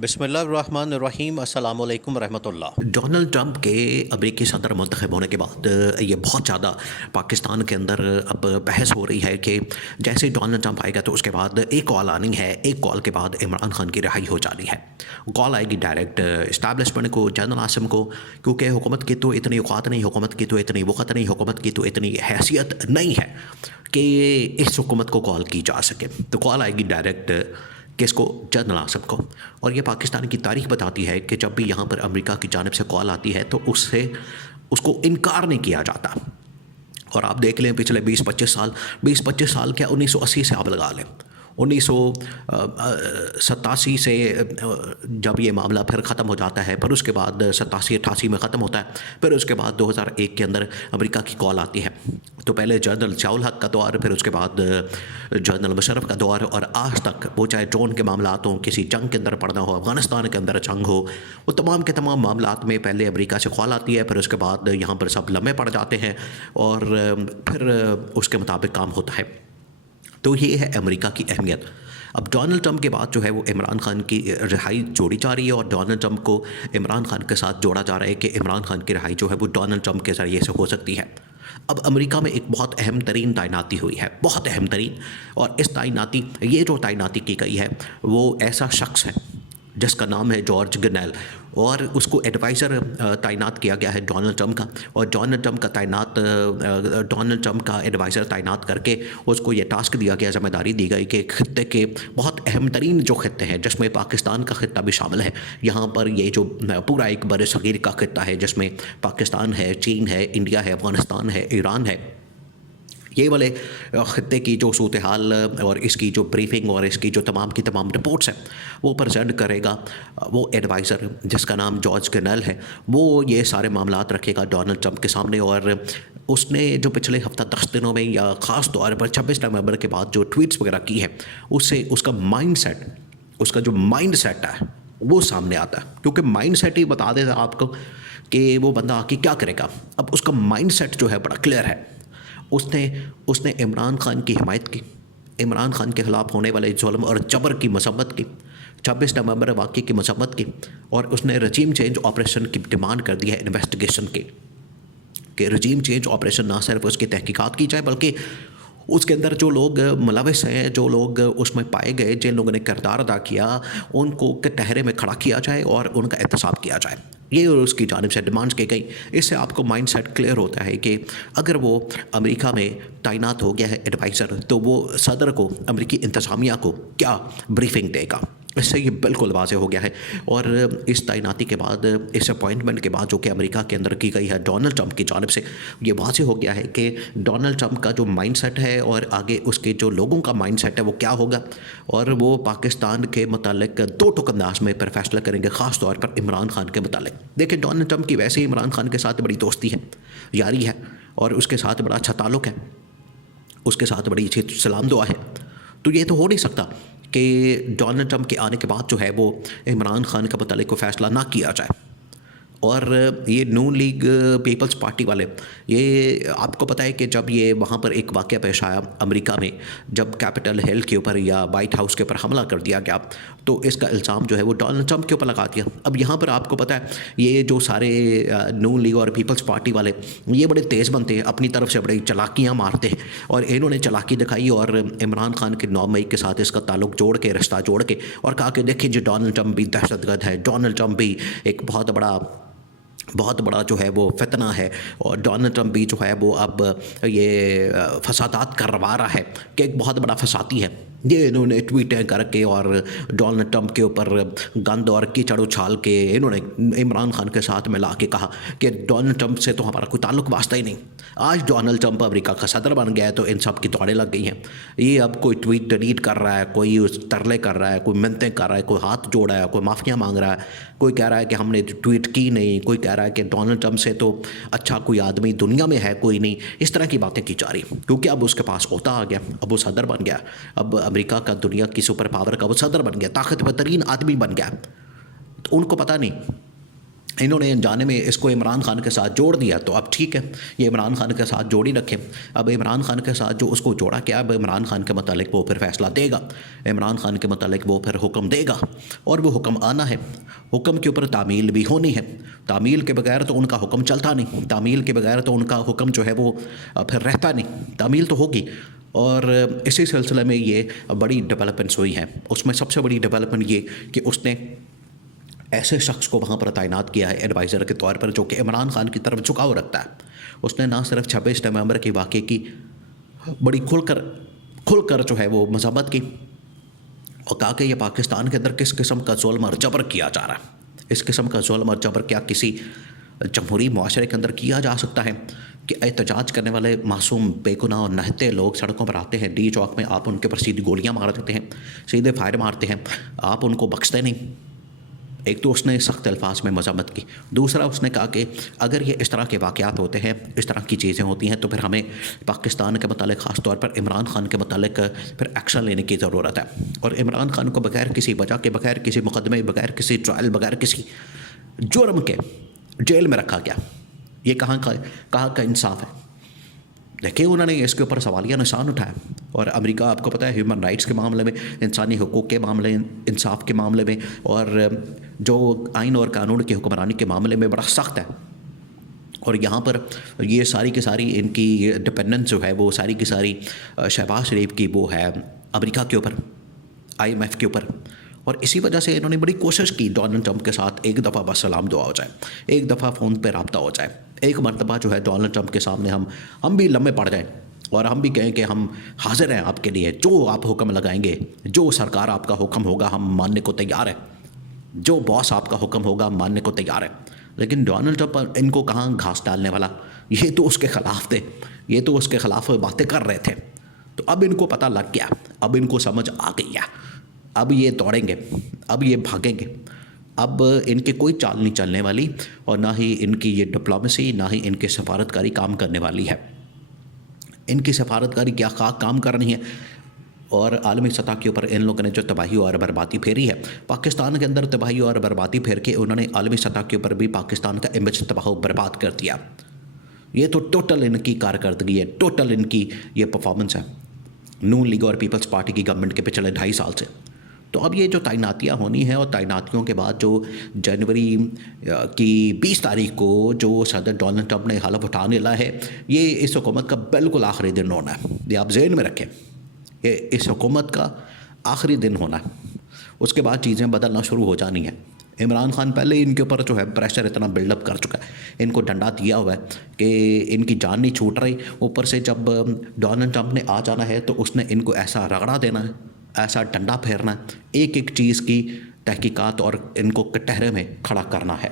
बिस्मिल्लाहिर्रहमानिर्रहीम अस्सलामु अलैकुम रहमतुल्लाह। डोनाल्ड ट्रंप के अमेरिकी सदर मुंतखब होने के बाद ये बहुत ज़्यादा पाकिस्तान के अंदर अब बहस हो रही है कि जैसे ही डोनाल्ड ट्रंप आएगा तो उसके बाद एक कॉल आनी है, एक कॉल के बाद इमरान खान की रिहाई हो जानी है। कॉल आएगी डायरेक्ट इस्टेब्लिशमेंट को, जनरल आसिम को, क्योंकि हुकूमत की तो इतनी औकात नहीं, हुकूमत की तो इतनी वक़्त नहीं, हुकूमत की तो इतनी हैसियत नहीं है कि इस हुकूमत को कॉल की जा सके। तो कॉल आएगी डायरेक्ट किसको? जनरल आसिम को। और ये पाकिस्तान की तारीख बताती है कि जब भी यहाँ पर अमेरिका की जानिब से कॉल आती है तो उसको इनकार नहीं किया जाता। और आप देख लें पिछले 20-25 साल क्या 1980 से आप लगा लें, 1987 से जब ये मामला फिर ख़त्म हो जाता है, फिर उसके बाद 87-88 में ख़त्म होता है, फिर उसके बाद 2001 के अंदर अमेरिका की कॉल आती है। तो पहले जनरल ज़ियाउल हक का दौर, फिर उसके बाद जनरल मुशर्रफ का दौर, और आज तक वो चाहे ड्रोन के मामलात हों, किसी जंग के अंदर पड़ना हो, अफ़गानिस्तान के अंदर जंग हो, वो तमाम के तमाम मामलात में पहले अमेरिका से कॉल आती है, फिर उसके बाद यहाँ पर सब लम्हे पड़ जाते हैं और फिर उसके मुताबिक काम होता है। तो ये है अमेरिका की अहमियत। अब डोनाल्ड ट्रंप के बाद जो है वो इमरान खान की रिहाई जोड़ी जा रही है और डोनाल्ड ट्रंप को इमरान खान के साथ जोड़ा जा रहा है कि इमरान खान की रिहाई जो है वो डोनाल्ड ट्रंप के ज़रिए से हो सकती है। अब अमेरिका में एक बहुत अहम तरीन तैनाती हुई है, बहुत अहम तरीन, और इस ये जो तैनाती की गई है वो ऐसा शख्स है जिसका नाम है जॉर्ज गनेल, और उसको एडवाइज़र तैनात किया गया है डोनाल्ड ट्रंप का। और डोनाल्ड ट्रंप का एडवाइज़र तैनात करके उसको ये टास्क दिया गया, ज़िम्मेदारी दी गई कि खित्ते के बहुत अहम तरीन जो खित्ते हैं, जिसमें पाकिस्तान का खित्ता भी शामिल है, यहाँ पर ये जो पूरा एक बर सगीर का खित्ता है जिसमें पाकिस्तान है, चीन है, इंडिया है, अफ़गानिस्तान है, ईरान है, ये वाले ख़त्ते की जो सूरत हाल और इसकी जो ब्रीफिंग और इसकी जो तमाम की तमाम रिपोर्ट्स हैं वो प्रेजेंट करेगा वो एडवाइज़र जिसका नाम जॉर्ज गनेल है। वो ये सारे मामलात रखेगा डोनाल्ड ट्रंप के सामने। और उसने जो पिछले हफ्ता 10 दिनों में या ख़ास तौर पर 26 नवंबर के बाद जो ट्वीट्स वगैरह की है, उससे उसका जो माइंड सेट है वो सामने आता है, क्योंकि माइंड सेट ही बता देता आपको कि वो बंदा आके क्या करेगा। अब उसका माइंड सेट जो है बड़ा क्लियर है। उसने इमरान खान की हिमायत की, इमरान खान के ख़िलाफ़ होने वाले जुल्म और जबर की मसम्मत की, 26 नवंबर वाक़े की मसम्मत की, और उसने रजीम चेंज ऑपरेशन की डिमांड कर दी है, इन्वेस्टिगेशन की, कि रजीम चेंज ऑपरेशन ना सिर्फ उसकी तहकीकात की जाए बल्कि उसके अंदर जो लोग मुलविस हैं, जो लोग उसमें पाए गए, जिन लोगों ने किरदार अदा किया, उनको कटहरे में खड़ा किया जाए और उनका एहतसाब किया जाए। ये उसकी जानिब से डिमांड्स की गई। इससे आपको माइंड सेट क्लियर होता है कि अगर वो अमेरिका में तैनात हो गया है एडवाइज़र, तो वो सदर को, अमेरिकी इंतज़ामिया को क्या ब्रीफिंग देगा। इससे ये बिल्कुल वाज़ेह हो गया है। और इस तैनाती के बाद, इस अपॉइंटमेंट के बाद जो कि अमेरिका के अंदर की गई है डोनाल्ड ट्रंप की जानिब से, ये वाज़ेह हो गया है कि डोनाल्ड ट्रंप का जो माइंड सेट है और आगे उसके जो लोगों का माइंड सेट है वो क्या होगा। और वो पाकिस्तान के मुतालिक 2 टुक अंदाज में पर फैसला करेंगे, ख़ास तौर पर इमरान खान के मुतालिक। देखिए, डोनाल्ड ट्रंप की वैसे ही इमरान खान के साथ बड़ी दोस्ती है, यारी है, और उसके साथ बड़ा अच्छा ताल्लुक़ है, उसके साथ बड़ी अच्छी सलाम दुआ है। तो ये तो हो नहीं सकता कि डोनाल्ड ट्रंप के आने के बाद जो है वो इमरान खान के मुतालिक कोई फ़ैसला ना किया जाए। और ये नून लीग पीपल्स पार्टी वाले, ये आपको पता है कि जब ये वहाँ पर एक वाक़या पेश आया अमेरिका में, जब कैपिटल हिल के ऊपर या वाइट हाउस के ऊपर हमला कर दिया गया, तो इसका इल्ज़ाम जो है वो डोनाल्ड ट्रंप के ऊपर लगा दिया। अब यहाँ पर आपको पता है ये जो सारे नून लीग और पीपल्स पार्टी वाले, ये बड़े तेज़ बनते हैं, अपनी तरफ से बड़ी चालाकियाँ मारते हैं, और इन्होंने चालाकी दिखाई और इमरान खान के 9 मई के साथ इसका ताल्लुक जोड़ के, रिश्ता जोड़ के, और कहा कि देखिए जी, डोनाल्ड ट्रंप भी दहशतगर्द है, डोनाल्ड ट्रंप भी एक बहुत बड़ा जो है वो फितना है, और डोनाल्ड ट्रंप भी जो है वो अब ये फसादात करवा रहा है कि एक बहुत बड़ा फसाती है। ये इन्होंने ट्वीटें करके और डोनाल्ड ट्रंप के ऊपर गंद और कीचड़ उछाल के इन्होंने इमरान खान के साथ मिला के कहा कि डोनाल्ड ट्रंप से तो हमारा कोई ताल्लुक वास्ता ही नहीं। आज डोनाल्ड ट्रंप अमेरिका का सदर बन गया है तो इन सब की दौड़ें लग गई हैं। ये अब कोई ट्वीट डिलीट कर रहा है, कोई तरले कर रहा है, कोई मिन्नतें कर रहा है, कोई हाथ जोड़ रहा है, कोई माफ़ियाँ मांग रहा है, कोई कह रहा है कि हमने ट्वीट की नहीं, कोई कह रहा है कि डोनाल्ड ट्रंप से तो अच्छा कोई आदमी दुनिया में है कोई नहीं। इस तरह की बातें की जा रही, क्योंकि अब उसके पास ओहदा आ गया, अब वो सदर बन गया, अब अमेरिका का, दुनिया की सुपर पावर का वो सदर बन गया, ताकतवर तरीन आदमी बन गया। तो उनको पता नहीं इन्होंने अनजाने में इसको इमरान खान के साथ जोड़ दिया, तो अब ठीक है, ये इमरान खान के साथ जोड़ ही रखें। अब इमरान खान के साथ जो उसको जोड़ा क्या, अब इमरान खान के मतलब वो फिर फैसला देगा, इमरान खान के मतलब वो फिर हुक्म देगा, और वो हुक्म आना है। हुक्म के ऊपर तामील भी होनी है, तामील के बगैर तो उनका हुक्म चलता नहीं, तामील के बगैर तो उनका हुक्म जो है वो फिर रहता नहीं, तामील तो होगी। और इसी सिलसिले में ये बड़ी डेवलपमेंट्स हुई हैं। उसमें सबसे बड़ी डेवलपमेंट ये कि उसने ऐसे शख्स को वहाँ पर तैनात किया है एडवाइज़र के तौर पर, जो कि इमरान खान की तरफ झुकाव रखता है। उसने ना सिर्फ 26 नवंबर के वाक़े की बड़ी खुलकर जो है वो मज़म्मत की, और कहा कि ये पाकिस्तान के अंदर किस किस्म का ज़ुल्म और जबर किया जा रहा है। इस किस्म का ज़ुल्म और जबर क्या किसी जमहूरी मुआशरे के अंदर किया जा सकता है कि एहतजाज करने वाले मासूम बेगुनाह और नहते लोग सड़कों पर आते हैं, डी चौक में आप उनके पर सीधी गोलियाँ मार देते हैं, सीधे फायर मारते हैं, आप उनको बख्शते नहीं। एक तो उसने सख्त अल्फाज में मज़म्मत की, दूसरा उसने कहा कि अगर ये इस तरह के वाक़यात होते हैं, इस तरह की चीज़ें होती हैं, तो फिर हमें पाकिस्तान के मतलब ख़ास तौर पर इमरान खान के मतलब फिर एक्शन लेने की ज़रूरत है। और इमरान खान को बगैर किसी वजह के, बगैर किसी मुकदमे, बगैर किसी ट्रायल, बगैर किसी जुर्म के जेल में रखा गया। ये कहाँ का इंसाफ है? देखिए, उन्होंने इसके ऊपर सवालिया निशान उठाया। और अमेरिका, आपको पता है, ह्यूमन राइट्स के मामले में, इंसानी हुकूक़ के मामले, इंसाफ के मामले में, और जो आइन और कानून की हुक्मरानी के मामले में बड़ा सख्त है। और यहाँ पर ये सारी की सारी इनकी डिपेंडेंस जो है वो सारी की सारी शहबाज शरीफ की वो है अमेरिका के ऊपर, IMF के ऊपर। और इसी वजह से इन्होंने बड़ी कोशिश की डोनाल्ड ट्रंप के साथ एक दफ़ा बस सलाम दुआ हो जाए, एक दफ़ा फ़ोन पे रब्ता हो जाए, एक मरतबा जो है डोनाल्ड ट्रंप के सामने हम भी लम्बे पड़ जाएं और हम भी कहें कि हम हाजिर हैं आपके लिए, जो आप हुक्म लगाएंगे, जो सरकार आपका हुक्म होगा हम मानने को तैयार हैं, जो बॉस आपका हुक्म होगा हम मानने को तैयार हैं। लेकिन डोनाल्ड ट्रंप इनको कहाँ घास डालने वाला, ये तो उसके ख़िलाफ़ थे, ये तो उसके ख़िलाफ़ बातें कर रहे थे। तो अब इनको पता लग गया, अब इनको समझ आ गई है, अब ये दौड़ेंगे, अब ये भागेंगे, अब इनकी कोई चाल नहीं चलने वाली, और ना ही इनकी ये डिप्लोमेसी, ना ही इनकी सफारतकारी काम करने वाली है। इनकी सफारतकारी क्या काम कर रही है, और आलमी सतह के ऊपर इन लोगों ने जो तबाही और बर्बादी फेरी है, पाकिस्तान के अंदर तबाही और बर्बादी फेर के उन्होंने आलमी सतह के ऊपर भी पाकिस्तान का इमेज तबाह बर्बाद कर दिया। ये तो टोटल इनकी कारकर्दगी है, टोटल इनकी ये परफॉर्मेंस है नून लीग और पीपल्स पार्टी की गवर्नमेंट के पिछले 2.5 साल से। तो अब ये जो तैनातियाँ होनी है, और तैनातियों के बाद जो जनवरी की 20 तारीख को जो सदर डोनाल्ड ट्रंप ने हलफ उठाने ला है, ये इस हुकूमत का बिल्कुल आखिरी दिन होना है। ये आप ज़हन में रखें, ये इस हुकूमत का आखिरी दिन होना है। उसके बाद चीज़ें बदलना शुरू हो जानी है। इमरान खान पहले इनके ऊपर जो है प्रेशर इतना बिल्डअप कर चुका है, इनको डंडा दिया हुआ है कि इनकी जान नहीं छूट रही। ऊपर से जब डोनाल्ड ट्रंप ने आ जाना है तो उसने इनको ऐसा रगड़ा देना है, ऐसा डंडा फेरना है, एक एक चीज़ की तहकीकात और इनको कटहरे में खड़ा करना है।